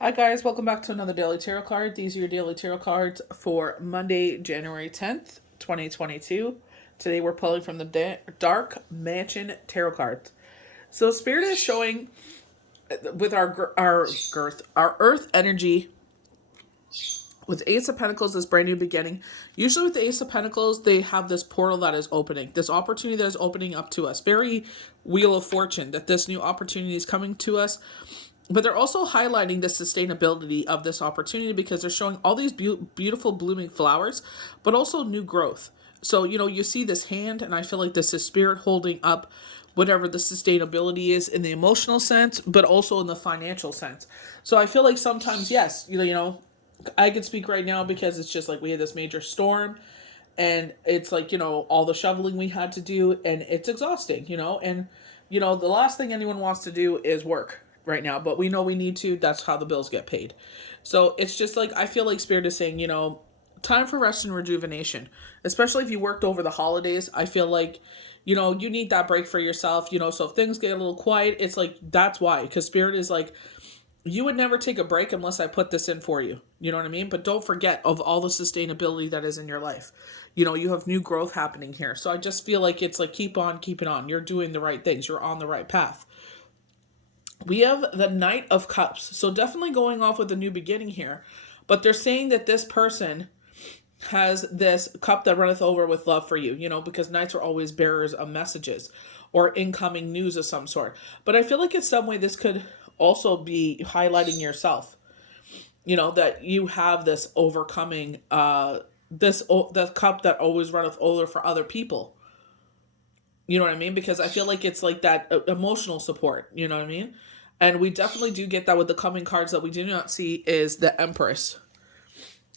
Hi guys, welcome back to another Daily Tarot card. These are your Daily Tarot cards for Monday, January 10th, 2022. Today we're pulling from the Dark Mansion Tarot cards. So Spirit is showing with our Earth energy with Ace of Pentacles, this brand new beginning. Usually with the Ace of Pentacles, they have this portal that is opening, this opportunity that is opening up to us. Very Wheel of Fortune, that this new opportunity is coming to us. But they're also highlighting the sustainability of this opportunity because they're showing all these beautiful blooming flowers, but also new growth. So, you see this hand, and I feel like this is Spirit holding up whatever the sustainability is in the emotional sense, but also in the financial sense. So I feel like sometimes, yes, I can speak right now because it's just like we had this major storm and it's like, all the shoveling we had to do and it's exhausting, and, the last thing anyone wants to do is work right now, but we know we need to. That's how the bills get paid. So it's just like, I feel like Spirit is saying, time for rest and rejuvenation, especially if you worked over the holidays. I feel like, you need that break for yourself, so if things get a little quiet, it's like, that's why, because Spirit is like, you would never take a break unless I put this in for you. You know what I mean? But don't forget of all the sustainability that is in your life. You have new growth happening here. So I just feel like it's like, keep on keeping on. You're doing the right things. You're on the right path. We have the Knight of Cups. So definitely going off with a new beginning here. But they're saying that this person has this cup that runneth over with love for you, because knights are always bearers of messages or incoming news of some sort. But I feel like in some way this could also be highlighting yourself, that you have this overcoming, the cup that always runneth over for other people. You know what I mean? Because I feel like it's like that emotional support, you know what I mean? And we definitely do get that with the coming cards. That we do not see is the Empress.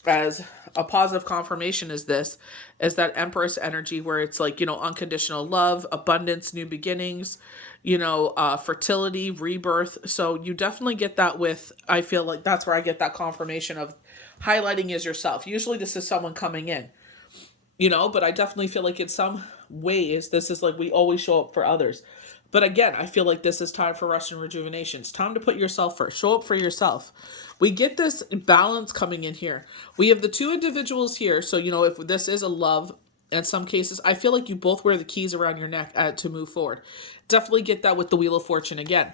As a positive confirmation is that Empress energy where it's like, unconditional love, abundance, new beginnings, fertility, rebirth. So you definitely get that with, I feel like that's where I get that confirmation of highlighting is yourself. Usually this is someone coming in, but I definitely feel like in some ways this is like we always show up for others. But again, I feel like this is time for rest and rejuvenation. It's time to put yourself first. Show up for yourself. We get this balance coming in here. We have the two individuals here. So, if this is a love, in some cases, I feel like you both wear the keys around your neck to move forward. Definitely get that with the Wheel of Fortune again.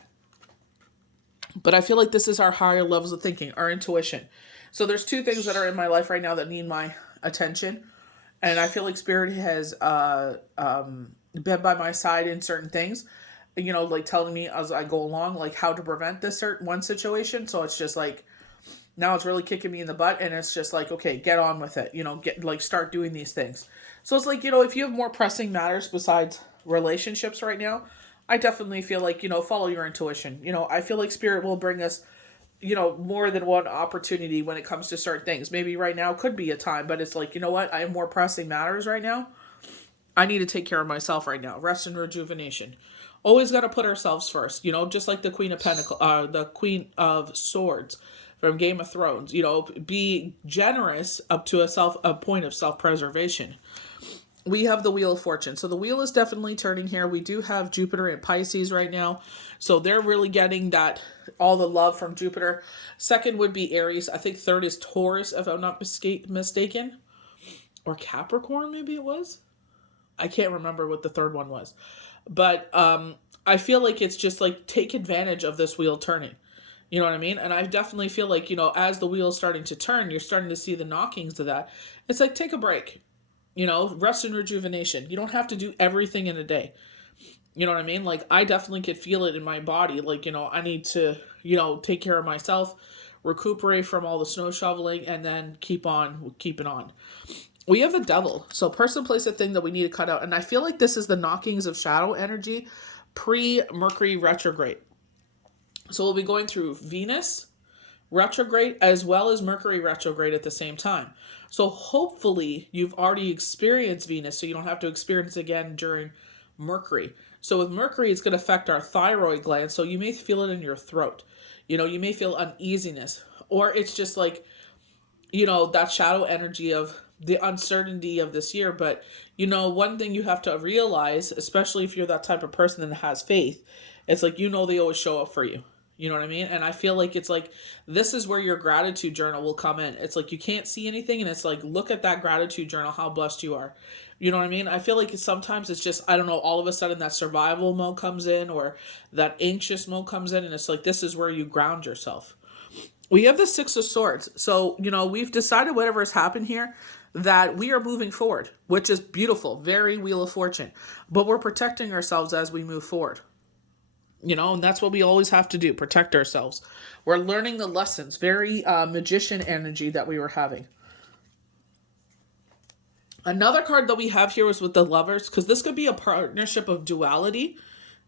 But I feel like this is our higher levels of thinking, our intuition. So there's two things that are in my life right now that need my attention. And I feel like Spirit has been by my side in certain things, like telling me as I go along, like how to prevent this certain one situation. So it's just like, now it's really kicking me in the butt and it's just like, okay, get on with it, start doing these things. So it's like, if you have more pressing matters besides relationships right now, I definitely feel like, follow your intuition. I feel like Spirit will bring us, more than one opportunity when it comes to certain things. Maybe right now could be a time, but it's like, what? I have more pressing matters right now. I need to take care of myself right now. Rest and rejuvenation. Always got to put ourselves first, just like the Queen of Pentacles, the Queen of Swords from Game of Thrones, be generous up to a point of self-preservation. We have the Wheel of Fortune. So the wheel is definitely turning here. We do have Jupiter and Pisces right now. So they're really getting that, all the love from Jupiter. Second would be Aries. I think third is Taurus, if I'm not mistaken. Or Capricorn, maybe it was. I can't remember what the third one was. But I feel like it's just like, take advantage of this wheel turning. You know what I mean? And I definitely feel like, as the wheel is starting to turn, you're starting to see the knockings of that. It's like, take a break. Rest and rejuvenation. You don't have to do everything in a day. You know what I mean? Like, I definitely could feel it in my body. Like, I need to, take care of myself, recuperate from all the snow shoveling, and then keep on keeping on. We have the Devil. So person, place, a thing that we need to cut out. And I feel like this is the knockings of shadow energy pre-Mercury retrograde. So we'll be going through Venus retrograde as well as Mercury retrograde at the same time. So hopefully you've already experienced Venus, so you don't have to experience it again during Mercury. So with Mercury, it's going to affect our thyroid gland. So you may feel it in your throat. You may feel uneasiness, or it's just like, that shadow energy of the uncertainty of this year. But, one thing you have to realize, especially if you're that type of person that has faith, it's like, they always show up for you. You know what I mean? And I feel like it's like, this is where your gratitude journal will come in. It's like you can't see anything, and it's like, look at that gratitude journal, how blessed you are. You know what I mean? I feel like sometimes it's just, I don't know, all of a sudden that survival mode comes in, or that anxious mode comes in, and it's like, this is where you ground yourself. We have the Six of Swords. So, we've decided whatever has happened here, that we are moving forward, which is beautiful. Very Wheel of Fortune. But we're protecting ourselves as we move forward. And that's what we always have to do, protect ourselves. We're learning the lessons. Very magician energy that we were having. Another card that we have here is with the Lovers, because this could be a partnership of duality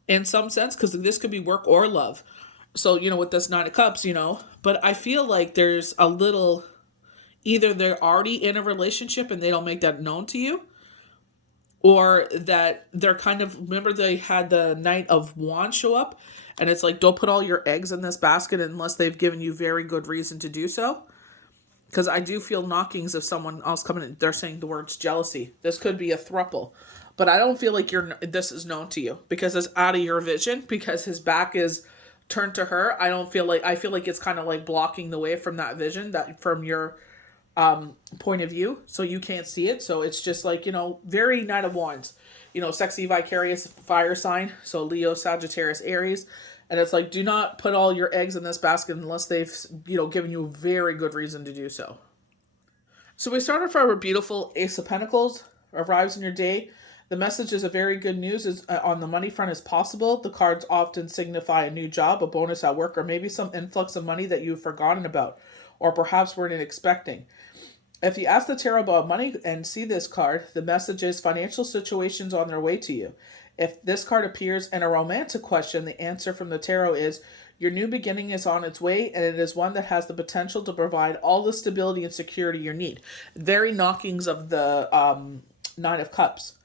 in some sense, because this could be work or love. So, with this Nine of Cups, but I feel like there's a little, either they're already in a relationship and they don't make that known to you, or that they're kind of, remember they had the Knight of Wands show up, and it's like, don't put all your eggs in this basket unless they've given you very good reason to do so. Because I do feel knockings of someone else coming in. They're saying the words jealousy. This could be a throuple. But I don't feel like this is known to you, because it's out of your vision, because his back is turned to her. I feel like it's kind of like blocking the way from that vision, that from your point of view, so you can't see it. So it's just like, very Knight of Wands, sexy, vicarious, fire sign. So Leo, Sagittarius, Aries. And it's like, do not put all your eggs in this basket unless they've, given you a very good reason to do so. So we started for our beautiful Ace of Pentacles, arrives in your day. The message is a very good news is on the money front is possible. The cards often signify a new job, a bonus at work, or maybe some influx of money that you've forgotten about, or perhaps weren't expecting. If you ask the tarot about money and see this card, the message is financial situations on their way to you. If this card appears in a romantic question, the answer from the tarot is your new beginning is on its way, and it is one that has the potential to provide all the stability and security you need. Very knockings of the Nine of Cups,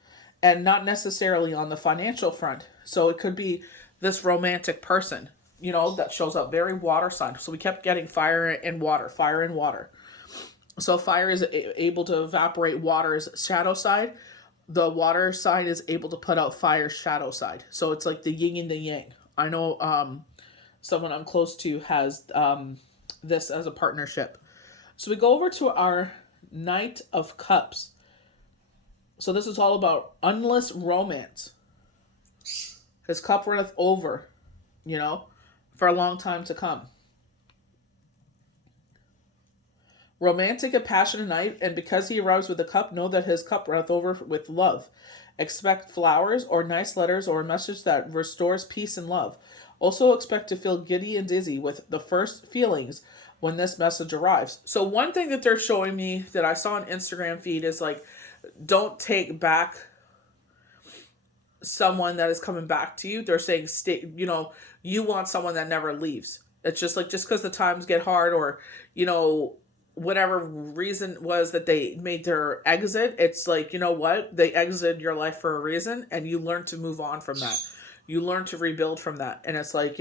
and not necessarily on the financial front. So it could be this romantic person, that shows up, very water sign. So we kept getting fire and water, fire and water. So fire is able to evaporate water's shadow side. The water side is able to put out fire's shadow side. So it's like the yin and the yang. I know someone I'm close to has this as a partnership. So we go over to our Knight of Cups. So this is all about endless romance. His cup runneth over, for a long time to come. Romantic and passionate night, and because he arrives with a cup, know that his cup runneth over with love. Expect flowers or nice letters or a message that restores peace and love. Also expect to feel giddy and dizzy with the first feelings when this message arrives. So one thing that they're showing me that I saw on Instagram feed is like, don't take back someone that is coming back to you. They're saying, stay, you want someone that never leaves. It's just like, just because the times get hard, or, whatever reason was that they made their exit, it's like, what? They exited your life for a reason, and you learn to move on from that. You learn to rebuild from that. And it's like,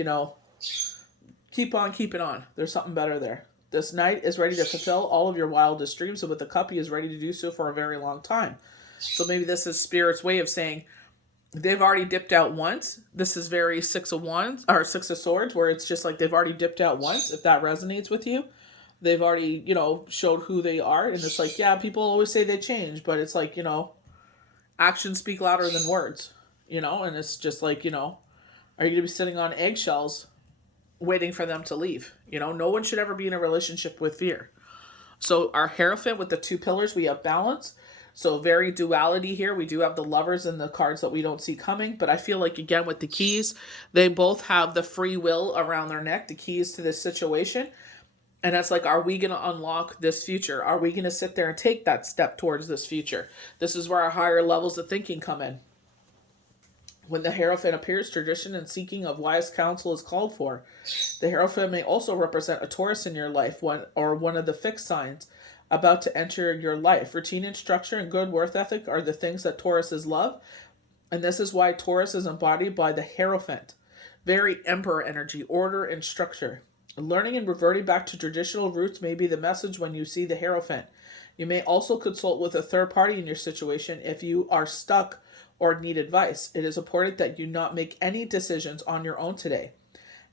keep on keeping on. There's something better there. This knight is ready to fulfill all of your wildest dreams, and with the cup, he is ready to do so for a very long time. So maybe this is Spirit's way of saying they've already dipped out once. This is very Six of Wands, or Six of Swords, where it's just like they've already dipped out once, if that resonates with you. They've already, showed who they are. And it's like, yeah, people always say they change, but it's like, actions speak louder than words, and it's just like, are you going to be sitting on eggshells waiting for them to leave? No one should ever be in a relationship with fear. So our Hierophant with the two pillars, we have balance. So very duality here. We do have the Lovers and the cards that we don't see coming. But I feel like, again, with the keys, they both have the free will around their neck, the keys to this situation. And that's like, are we going to unlock this future? Are we going to sit there and take that step towards this future? This is where our higher levels of thinking come in. When the Hierophant appears, tradition and seeking of wise counsel is called for. The Hierophant may also represent a Taurus in your life, one of the fixed signs about to enter your life. Routine and structure and good work ethic are the things that Tauruses love. And this is why Taurus is embodied by the Hierophant. Very Emperor energy, order and structure. Learning and reverting back to traditional roots may be the message when you see the Hierophant. You may also consult with a third party in your situation if you are stuck or need advice. It is important that you not make any decisions on your own today.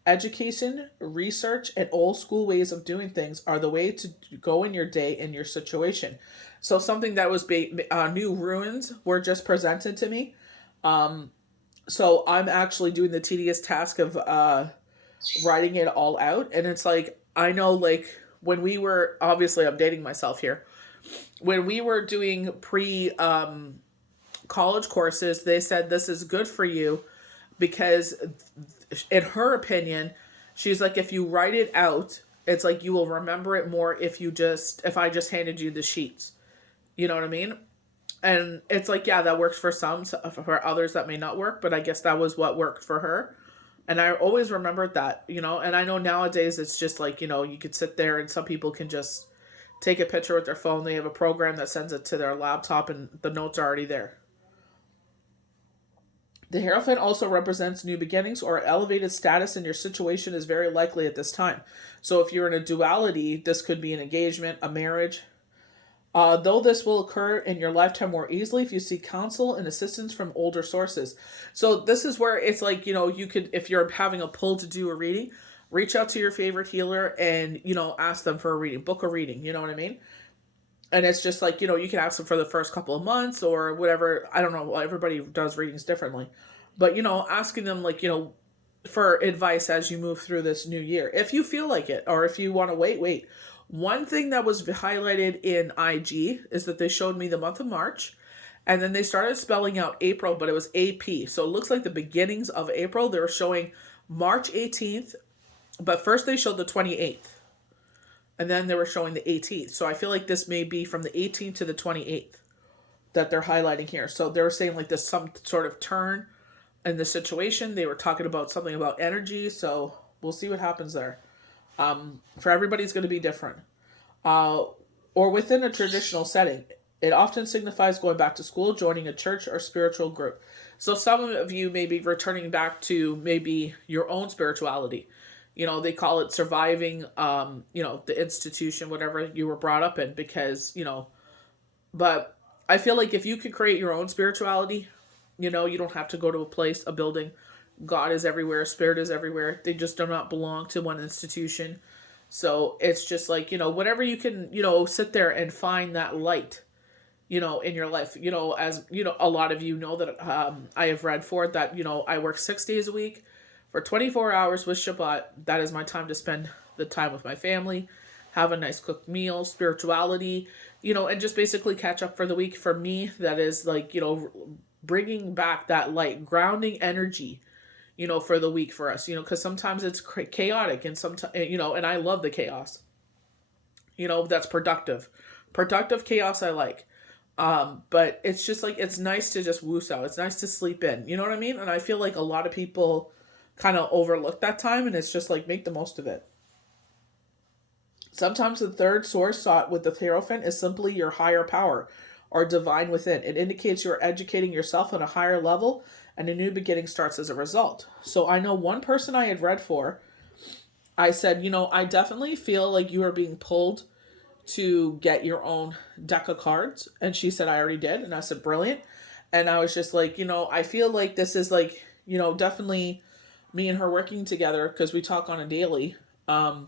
education, research, and old school ways of doing things are the way to go in your day in your situation. So something that was new ruins were just presented to me. So I'm actually doing the tedious task of writing it all out, and it's like I know, like when we were, obviously I'm dating myself here, when we were doing pre college courses, they said this is good for you because in her opinion, she's like, if you write it out, it's like you will remember it more if I just handed you the sheets. You know what I mean? And it's like, yeah, that works for some. For others, that may not work, but I guess that was what worked for her. And I always remembered that, and I know nowadays it's just like, you could sit there and some people can just take a picture with their phone. They have a program that sends it to their laptop and the notes are already there. The Hierophant also represents new beginnings or elevated status in your situation is very likely at this time. So if you're in a duality, this could be an engagement, a marriage. Though this will occur in your lifetime more easily if you seek counsel and assistance from older sources. So this is where it's like, you could, if you're having a pull to do a reading, reach out to your favorite healer and, ask them for a reading, book a reading, you know what I mean? And it's just like, you can ask them for the first couple of months or whatever. I don't know. Everybody does readings differently. But, asking them like, for advice as you move through this new year. If you feel like it, or if you want to wait. One thing that was highlighted in IG is that they showed me the month of March. And then they started spelling out April, but it was AP. So it looks like the beginnings of April. They were showing March 18th. But first they showed the 28th. And then they were showing the 18th. So I feel like this may be from the 18th to the 28th that they're highlighting here. So they were saying like this some sort of turn in the situation. They were talking about something about energy. So we'll see what happens there. For everybody's going to be different. Or within a traditional setting. It often signifies going back to school, joining a church or spiritual group. So some of you may be returning back to maybe your own spirituality. They call it surviving, the institution, whatever you were brought up in, because, but I feel like if you could create your own spirituality, you don't have to go to a place, a building. God is everywhere. Spirit is everywhere. They just do not belong to one institution. So it's just like, whatever you can, sit there and find that light, in your life, as, a lot of you know that I have read for it that, I work 6 days a week. For 24 hours with Shabbat, that is my time to spend the time with my family, have a nice cooked meal, spirituality, and just basically catch up for the week. For me, that is like, bringing back that light, grounding energy, for the week for us, because sometimes it's chaotic and sometimes, and I love the chaos, that's productive. Productive chaos I like. But it's just like, it's nice to just woos out. It's nice to sleep in, you know what I mean? And I feel like a lot of people kind of overlook that time, and it's just like, make the most of it. Sometimes the third source sought with the Hierophant is simply your higher power or divine within. It indicates you're educating yourself on a higher level and a new beginning starts as a result. So I know one person I had read for, I said, I definitely feel like you are being pulled to get your own deck of cards. And she said, I already did. And I said, brilliant. And I was just like, I feel like this is like, definitely me and her working together because we talk on a daily. I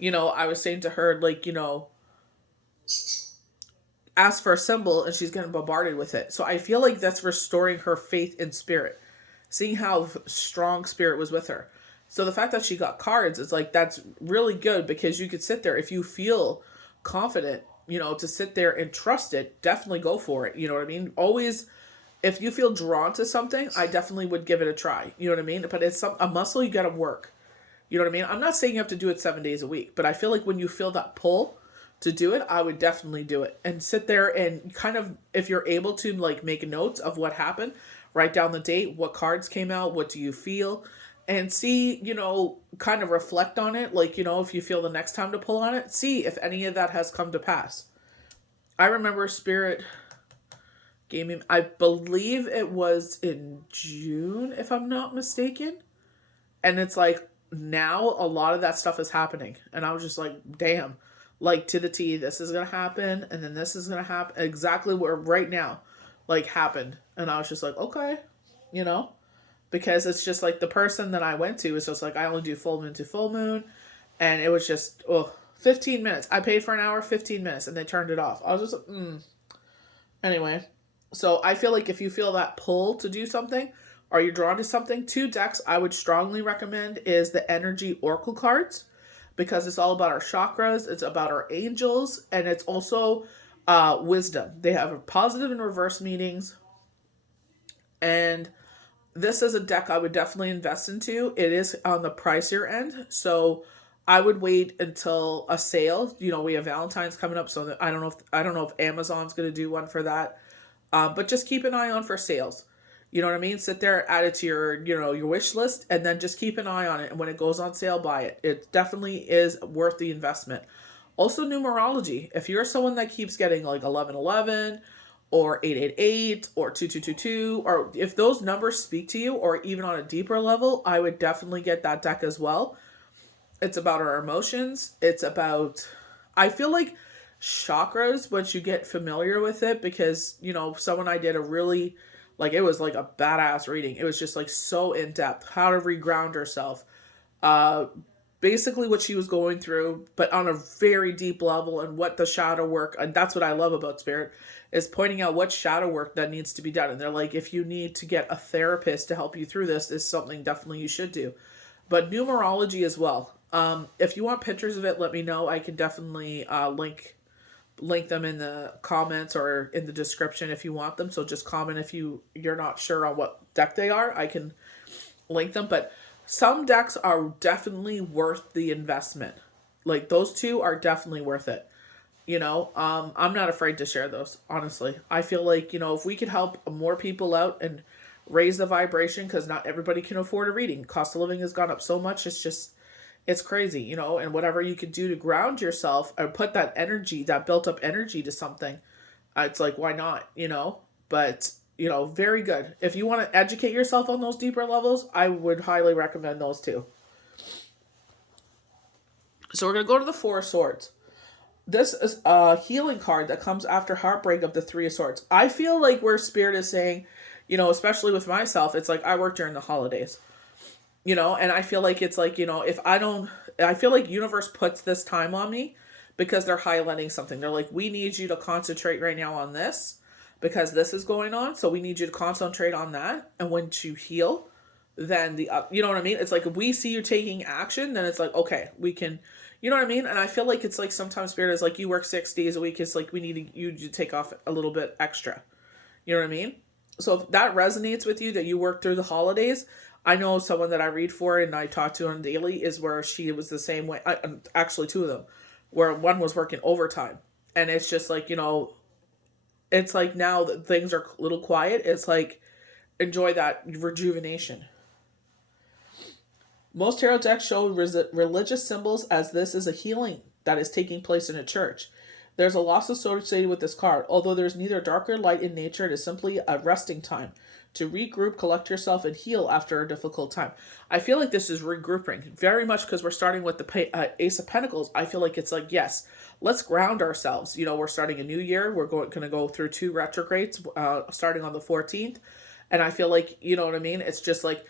was saying to her, like, ask for a symbol and she's getting bombarded with it. So I feel like that's restoring her faith in spirit, seeing how strong spirit was with her. So the fact that she got cards is like, that's really good because you could sit there. If you feel confident, to sit there and trust it, definitely go for it. You know what I mean? Always, if you feel drawn to something, I definitely would give it a try. You know what I mean? But it's a muscle you got to work. You know what I mean? I'm not saying you have to do it 7 days a week, but I feel like when you feel that pull to do it, I would definitely do it and sit there and kind of, if you're able to like make notes of what happened, write down the date, what cards came out, what do you feel, and see, kind of reflect on it. Like, if you feel the next time to pull on it, see if any of that has come to pass. I remember Spirit gaming, I believe it was in June, if I'm not mistaken. And it's like, now a lot of that stuff is happening. And I was just like, damn, like to the T, this is going to happen. And then this is going to happen exactly where right now, like happened. And I was just like, okay, because it's just like the person that I went to is just like, I only do full moon to full moon. And it was just, 15 minutes. I paid for an hour, 15 minutes, and they turned it off. I was just, Anyway, so I feel like if you feel that pull to do something, or you're drawn to something, 2 decks I would strongly recommend is the Energy Oracle cards, because it's all about our chakras, it's about our angels, and it's also wisdom. They have positive and reverse meanings, and this is a deck I would definitely invest into. It is on the pricier end, so I would wait until a sale. You know, we have Valentine's coming up, so I don't know if Amazon's going to do one for that. But just keep an eye on for sales. You know what I mean? Sit there, add it to your wish list, and then just keep an eye on it. And when it goes on sale, buy it. It definitely is worth the investment. Also, numerology. If you're someone that keeps getting like 1111 or 888 or 2222, or if those numbers speak to you, or even on a deeper level, I would definitely get that deck as well. It's about our emotions. It's about, I feel like chakras, once you get familiar with it, because, someone I did a really, it was like a badass reading. It was just like so in depth, how to reground yourself. Basically what she was going through, but on a very deep level, and what the shadow work, and that's what I love about Spirit, is pointing out what shadow work that needs to be done. And they're like, if you need to get a therapist to help you through this is something definitely you should do. But numerology as well. If you want pictures of it, let me know. I can definitely link them in the comments or in the description if you want them. So just comment if you're not sure on what deck they are. I can link them. But some decks are definitely worth the investment. Like those 2 are definitely worth it. I'm not afraid to share those, honestly. I feel like, if we could help more people out and raise the vibration, because not everybody can afford a reading. Cost of living has gone up so much. It's crazy, and whatever you could do to ground yourself or put that energy, that built up energy to something, it's like, why not, But, very good. If you want to educate yourself on those deeper levels, I would highly recommend those 2. So we're going to go to the 4 of Swords. This is a healing card that comes after heartbreak of the 3 of Swords. I feel like where Spirit is saying, especially with myself, it's like I work during the holidays. And I feel like it's like, I feel like universe puts this time on me because they're highlighting something. They're like, we need you to concentrate right now on this because this is going on. So we need you to concentrate on that. And once you heal, then you know what I mean? It's like, if we see you taking action, then it's like, okay, we can, you know what I mean? And I feel like it's like sometimes Spirit is like, you work 6 days a week. It's like, we need you to take off a little bit extra. You know what I mean? So if that resonates with you, that you work through the holidays, I know someone that I read for and I talk to on daily is where she was the same way. Actually, 2 of them, where one was working overtime. And it's just like, it's like now that things are a little quiet, it's like, enjoy that rejuvenation. Most tarot decks show religious symbols as this is a healing that is taking place in a church. There's a loss associated with this card. Although there's neither dark or light in nature, it is simply a resting time to regroup, collect yourself, and heal after a difficult time. I feel like this is regrouping very much because we're starting with the Ace of Pentacles. I feel like it's like, yes, let's ground ourselves. We're starting a new year. We're going to go through 2 retrogrades starting on the 14th. And I feel like, you know what I mean? It's just like,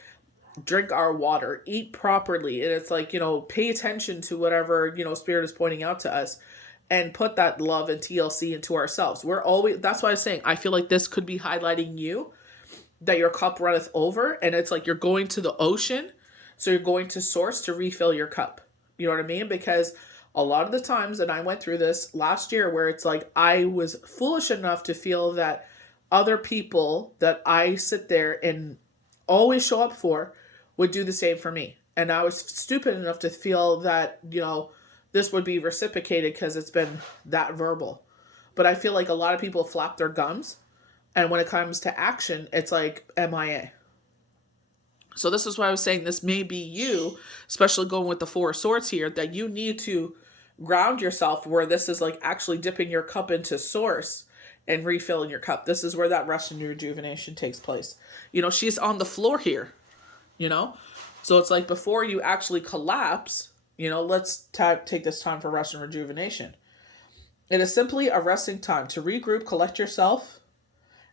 drink our water, eat properly. And it's like, pay attention to whatever, Spirit is pointing out to us. And put that love and TLC into ourselves. That's why I'm saying, I feel like this could be highlighting you, that your cup runneth over, and it's like you're going to the ocean, so you're going to source to refill your cup. You know what I mean? Because a lot of the times, and I went through this last year, where it's like I was foolish enough to feel that other people that I sit there and always show up for would do the same for me. And I was stupid enough to feel that, this would be reciprocated because it's been that verbal. But I feel like a lot of people flap their gums, and when it comes to action, it's like MIA. So this is why I was saying this may be you, especially going with the 4 of Swords here, that you need to ground yourself, where this is like actually dipping your cup into source and refilling your cup. This is where that rest and rejuvenation takes place. She's on the floor here, So it's like, before you actually collapse, let's take this time for rest and rejuvenation. It is simply a resting time to regroup, collect yourself,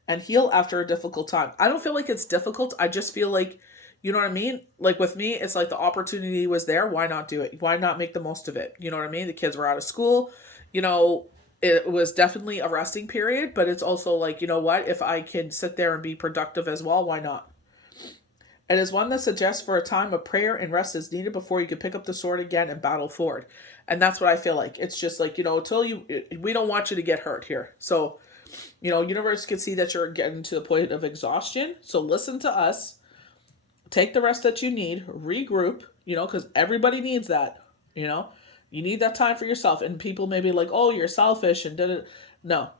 and heal after a difficult time. I don't feel like it's difficult. I just feel like You know what I mean? Like with me, it's like the opportunity was there. Why not do it? Why not make the most of it? You know what I mean? The kids were out of school. You know, it was definitely a resting period, but it's also like, you know what? If I can sit there and be productive as well, why not? It is one that suggests for a time of prayer and rest is needed before you can pick up the sword again and battle forward. And that's what I feel like. It's just like, you know, we don't want you to get hurt here. So, you know, universe can see that you're getting to the point of exhaustion. So listen to us. Take the rest that you need. Regroup, you know, because everybody needs that, you know. You need that time for yourself. And people may be like, oh, you're selfish and da-da. No.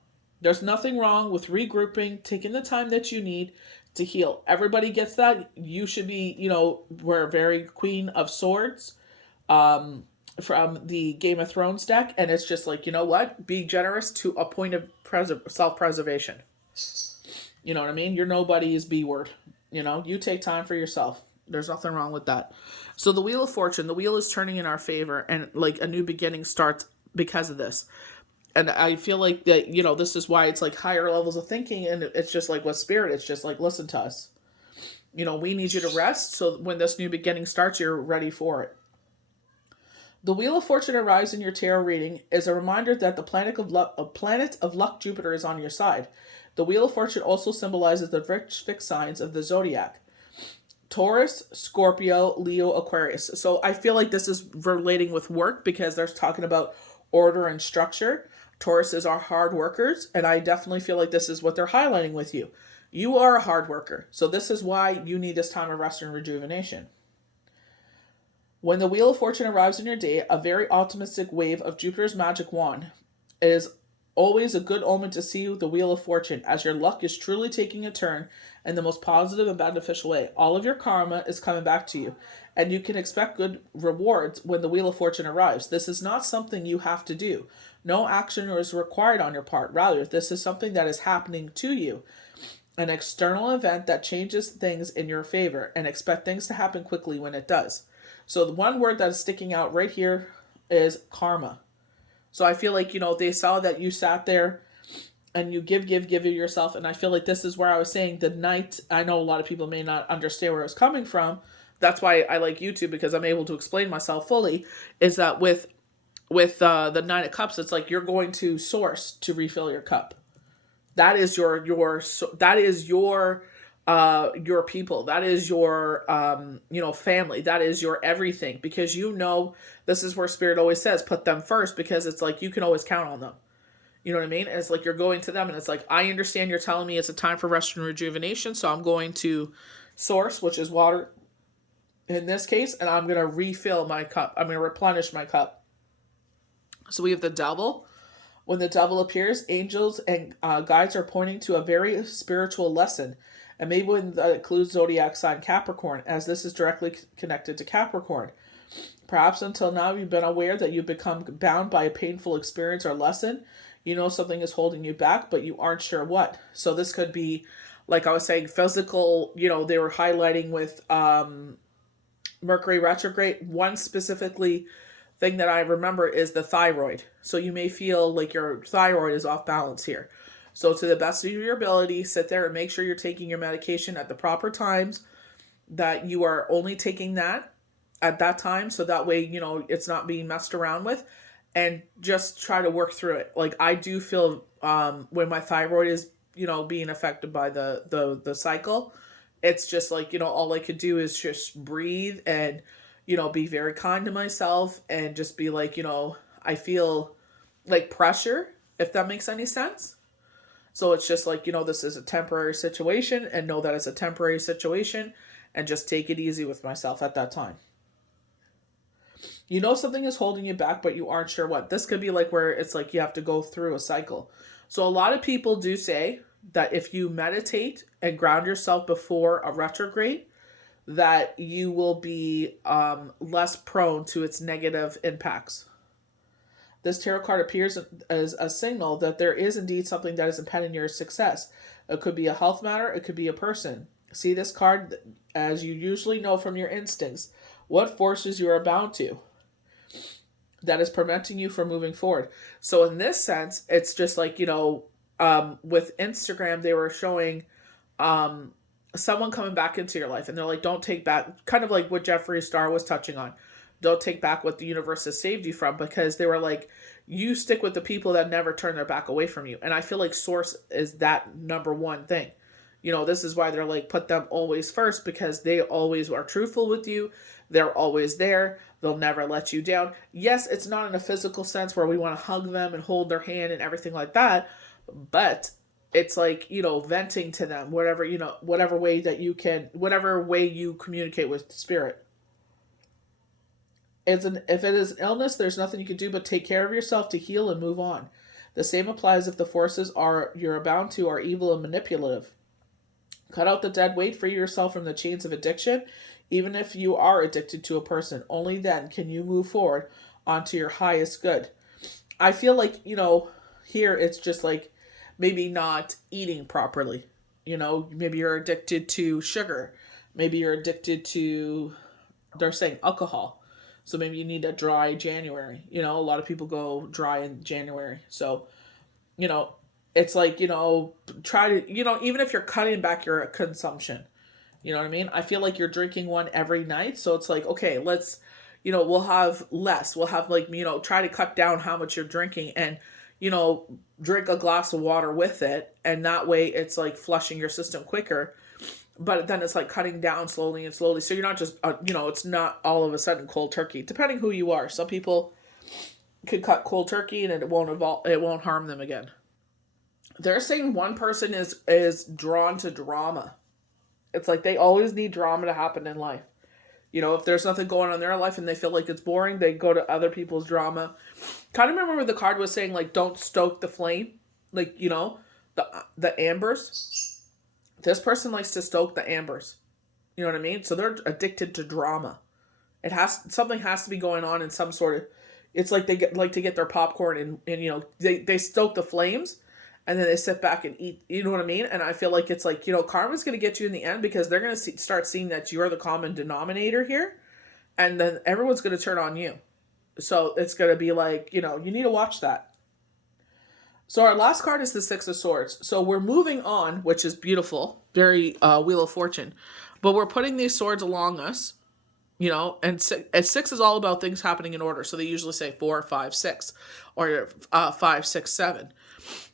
There's nothing wrong with regrouping, taking the time that you need to heal. Everybody gets that. You should be, you know, we're very Queen of Swords from the Game of Thrones deck. And it's just like, you know what? Be generous to a point of self-preservation. You know what I mean? You're nobody's B word. You know, you take time for yourself. There's nothing wrong with that. So the Wheel of Fortune, the wheel is turning in our favor, and like a new beginning starts because of this. And I feel like that, you know, this is why it's like higher levels of thinking. And it's just like with spirit, it's just like, listen to us. You know, we need you to rest. So when this new beginning starts, you're ready for it. The Wheel of Fortune arrives in your tarot reading is a reminder that the planet of luck Jupiter is on your side. The Wheel of Fortune also symbolizes the fixed signs of the zodiac. Taurus, Scorpio, Leo, Aquarius. So I feel like this is relating with work because they're talking about order and structure. Taurus is our hard workers, and I definitely feel like this is what they're highlighting with you. You are a hard worker, so this is why you need this time of rest and rejuvenation. When the Wheel of Fortune arrives in your day, a very optimistic wave of Jupiter's magic wand, it is always a good omen to see the Wheel of Fortune, as your luck is truly taking a turn in the most positive and beneficial way. All of your karma is coming back to you, and you can expect good rewards when the Wheel of Fortune arrives. This is not something you have to do. No action is required on your part. Rather, this is something that is happening to you. An external event that changes things in your favor, and expect things to happen quickly when it does. So the one word that is sticking out right here is karma. So I feel like, you know, they saw that you sat there and you give yourself. And I feel like this is where I was saying the night. I know a lot of people may not understand where it's coming from. That's why I like YouTube, because I'm able to explain myself fully, is that with the Nine of Cups, it's like you're going to source to refill your cup. That is your people. That is your, you know, family. That is your everything, because you know, this is where Spirit always says, put them first, because it's like, you can always count on them. You know what I mean? And it's like, you're going to them and it's like, I understand you're telling me it's a time for rest and rejuvenation. So I'm going to source, which is water in this case, and I'm going to refill my cup. I'm going to replenish my cup. So we have the Devil. When the Devil appears, angels and guides are pointing to a very spiritual lesson. And maybe when that includes zodiac sign Capricorn, as this is directly connected to Capricorn. Perhaps until now you've been aware that you've become bound by a painful experience or lesson. You know something is holding you back, but you aren't sure what. So this could be, like I was saying, physical. You know, they were highlighting with Mercury retrograde. One specifically thing that I remember is the thyroid. So you may feel like your thyroid is off balance here. So to the best of your ability, sit there and make sure you're taking your medication at the proper times, that you are only taking that at that time. So that way, you know, it's not being messed around with, and just try to work through it. Like I do feel when my thyroid is, you know, being affected by the cycle, it's just like, you know, all I could do is just breathe and, you know, be very kind to myself and just be like, you know, I feel like pressure, if that makes any sense. So it's just like, you know, this is a temporary situation, and know that it's a temporary situation, and just take it easy with myself at that time. You know something is holding you back, but you aren't sure what. This could be like where it's like you have to go through a cycle. So a lot of people do say that if you meditate and ground yourself before a retrograde, that you will be less prone to its negative impacts. This tarot card appears as a signal that there is indeed something that is impeding your success. It could be a health matter. It could be a person. See this card as you usually know from your instincts what forces you are bound to that is preventing you from moving forward. So in this sense, it's just like, you know, with Instagram, they were showing someone coming back into your life, and they're like, don't take back, kind of like what Jeffree Star was touching on. Don't take back what the universe has saved you from, because they were like, you stick with the people that never turn their back away from you. And I feel like Source is that number one thing. You know, this is why they're like, put them always first, because they always are truthful with you. They're always there. They'll never let you down. Yes, it's not in a physical sense where we want to hug them and hold their hand and everything like that, but it's like, you know, venting to them, whatever, you know, whatever way that you can, whatever way you communicate with spirit. If it is an illness, there's nothing you can do but take care of yourself to heal and move on. The same applies if the forces you're bound to are evil and manipulative. Cut out the dead weight, free yourself from the chains of addiction. Even if you are addicted to a person, only then can you move forward onto your highest good. I feel like, you know, here it's just like maybe not eating properly. You know, maybe you're addicted to sugar. Maybe you're addicted to, they're saying, alcohol. So maybe you need a dry January. You know, a lot of people go dry in January. So, you know, it's like, you know, try to, you know, even if you're cutting back your consumption, you know what I mean? I feel like you're drinking one every night. So it's like, okay, let's, you know, we'll have less. We'll have like, you know, try to cut down how much you're drinking and, you know, drink a glass of water with it. And that way it's like flushing your system quicker. But then it's like cutting down slowly and slowly. So you're not just, you know, it's not all of a sudden cold turkey, depending who you are. Some people could cut cold turkey and it won't harm them again. They're saying one person is drawn to drama. It's like they always need drama to happen in life. You know, if there's nothing going on in their life and they feel like it's boring, they go to other people's drama. Kind of remember where the card was saying, like, don't stoke the flame. Like, you know, the ambers. This person likes to stoke the ambers. You know what I mean? So they're addicted to drama. Something has to be going on in some sort of, it's like they like to get their popcorn and you know, they stoke the flames and then they sit back and eat, you know what I mean? And I feel like it's like, you know, karma's going to get you in the end because they're going to start seeing that you're the common denominator here. And then everyone's going to turn on you. So it's going to be like, you know, you need to watch that. So our last card is the Six of Swords. So we're moving on, which is beautiful. Very Wheel of Fortune. But we're putting these swords along us, you know, and six is all about things happening in order. So they usually say 4, 5, 6, or 5, 6, 7.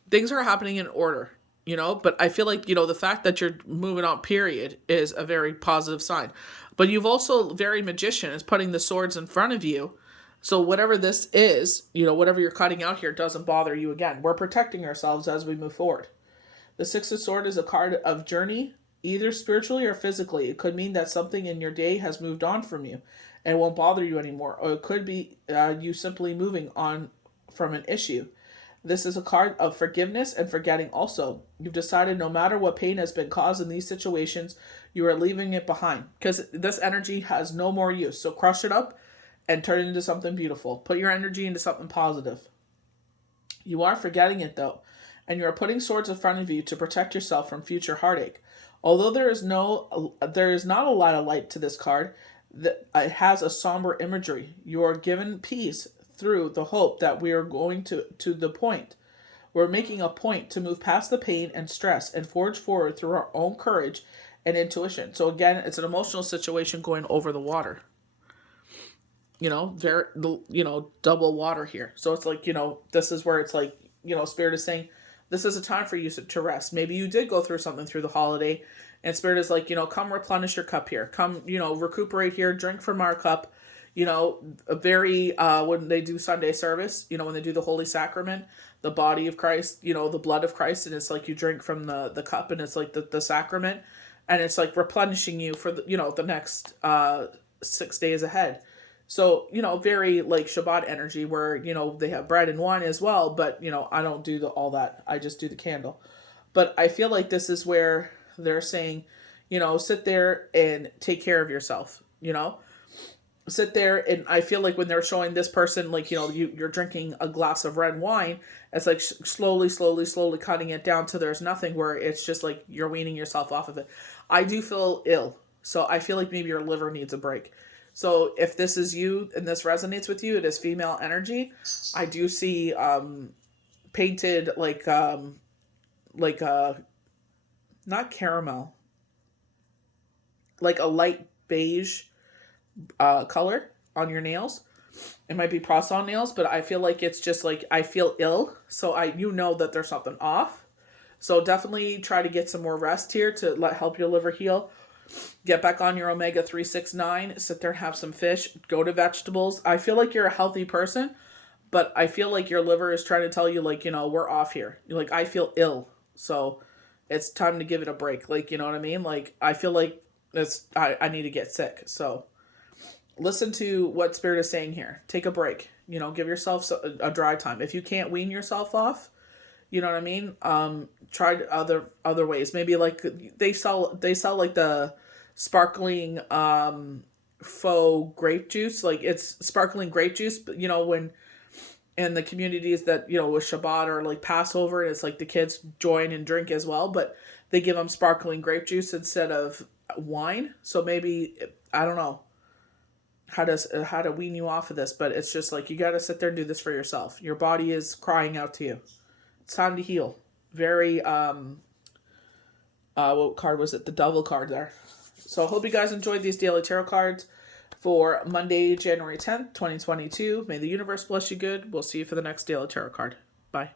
Things are happening in order, you know, but I feel like, you know, the fact that you're moving on, period, is a very positive sign. But you've also, very magician, is putting the swords in front of you. So whatever this is, you know, whatever you're cutting out here doesn't bother you again. We're protecting ourselves as we move forward. The Six of Swords is a card of journey, either spiritually or physically. It could mean that something in your day has moved on from you and won't bother you anymore. Or it could be you simply moving on from an issue. This is a card of forgiveness and forgetting also. You've decided no matter what pain has been caused in these situations, you are leaving it behind. Because this energy has no more use. So crush it up and turn it into something beautiful. Put your energy into something positive. You are forgetting it though. And you are putting swords in front of you to protect yourself from future heartache. Although there is not a lot of light to this card, it has a somber imagery. You are given peace through the hope that we are going to the point. We're making a point to move past the pain and stress and forge forward through our own courage and intuition. So again, it's an emotional situation going over the water. You know, double water here. So it's like, you know, this is where it's like, you know, Spirit is saying, this is a time for you to rest. Maybe you did go through something through the holiday and Spirit is like, you know, come replenish your cup here. Come, you know, recuperate here, drink from our cup. You know, when they do Sunday service, you know, when they do the Holy Sacrament, the body of Christ, you know, the blood of Christ, and it's like you drink from the cup and it's like the sacrament and it's like replenishing you for the next 6 days ahead. So, you know, very like Shabbat energy where, you know, they have bread and wine as well, but, you know, I don't do all that. I just do the candle. But I feel like this is where they're saying, you know, sit there and take care of yourself, you know. Sit there, and I feel like when they're showing this person, like, you know, you're drinking a glass of red wine, it's like slowly cutting it down to there's nothing, where it's just like you're weaning yourself off of it. I do feel ill, so I feel like maybe your liver needs a break. So if this is you and this resonates with you, it is female energy. I do see painted like not caramel. like a light beige color on your nails. It might be press-on nails, but I feel like it's just like I feel ill, so you know that there's something off. So definitely try to get some more rest here to help your liver heal. Get back on your omega-369. Sit there and have some fish. Go to vegetables. I feel like you're a healthy person, but I feel like your liver is trying to tell you, like, you know, we're off here. You're like, I feel ill, so it's time to give it a break. Like, you know what I mean? Like, I feel like I need to get sick. So listen to what Spirit is saying here. Take a break. You know, give yourself a dry time. If you can't wean yourself off, you know what I mean? Try other ways. Maybe like they sell like the sparkling faux grape juice. Like it's sparkling grape juice, but you know, when in the communities that, you know, with Shabbat or like Passover, and it's like the kids join and drink as well, but they give them sparkling grape juice instead of wine. So maybe, I don't know how to wean you off of this, but it's just like you got to sit there and do this for yourself. Your body is crying out to you. It's time to heal. Very what card was it? The Devil card there. So I hope you guys enjoyed these daily tarot cards for Monday, January 10th, 2022. May the universe bless you good. We'll see you for the next daily tarot card. Bye.